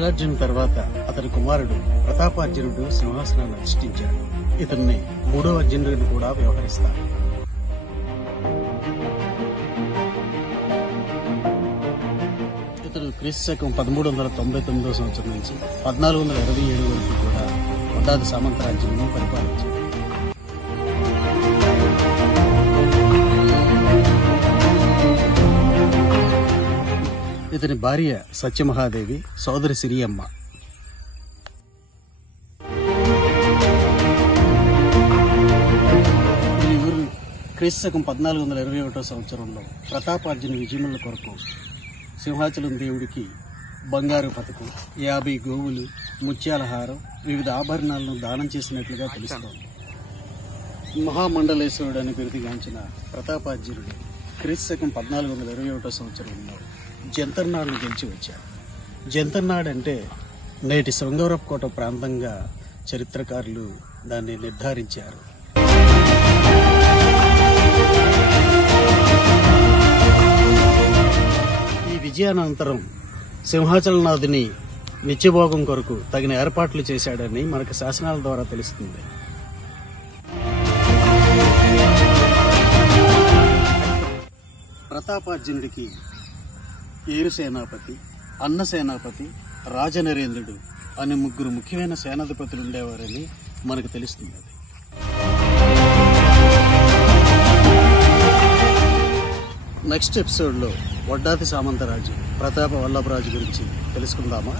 వీరార్జున్ తర్వాత అతని కుమారుడు ప్రతాపార్జునుడు సింహాసనాన్ని అధిష్ఠించాడు. ఇతన్ని మూడో అర్జునుడిని కూడా వ్యవహరిస్తారు. ఇతడు క్రీస్తు శకం 1399 సంవత్సరం నుంచి 1427 వరకు కూడా వడ్డాది సామంతరాజ్యాన్ని పరిపాలించాడు. ఇతని భార్య సత్యమహాదేవి, సోదరి సిరియమ్మ. వీరు క్రీస్తు శకం 1421 సంవత్సరంలో ప్రతాపార్జున విజయముల కొరకు సింహాచలం దేవుడికి బంగారు పథకం, 50 గోవులు, ముత్యాల హారం, వివిధ ఆభరణాలను దానం చేసినట్లుగా తెలుస్తోంది. మహామండలేశ్వరుడు అని బిరుదుగాంచిన ప్రతాపార్జునుడు క్రీస్తు శకం 1421 సంవత్సరంలో జంతర్నాడును గెలిచి వచ్చాడు. జంతర్నాడ్ అంటే నేటి శృంగవరపు కోట ప్రాంతంగా చరిత్రకారులు దాన్ని నిర్ధారించారు. ఈ విజయానంతరం సింహాచలనాథుని నిత్యభోగం కొరకు తగిన ఏర్పాట్లు చేశాడని మనకు శాసనాల ద్వారా తెలుస్తుంది. ప్రతాపార్జునుడికి ఏరు సేనాపతి, అన్న సేనాపతి, రాజనరేంద్రుడు అనే ముగ్గురు ముఖ్యమైన సేనాధిపతులు ఉండేవారని మనకు తెలుస్తుంది. నెక్స్ట్ ఎపిసోడ్లో వడ్డాది సామంతరాజు ప్రతాప వల్లభరాజు గురించి తెలుసుకుందామా?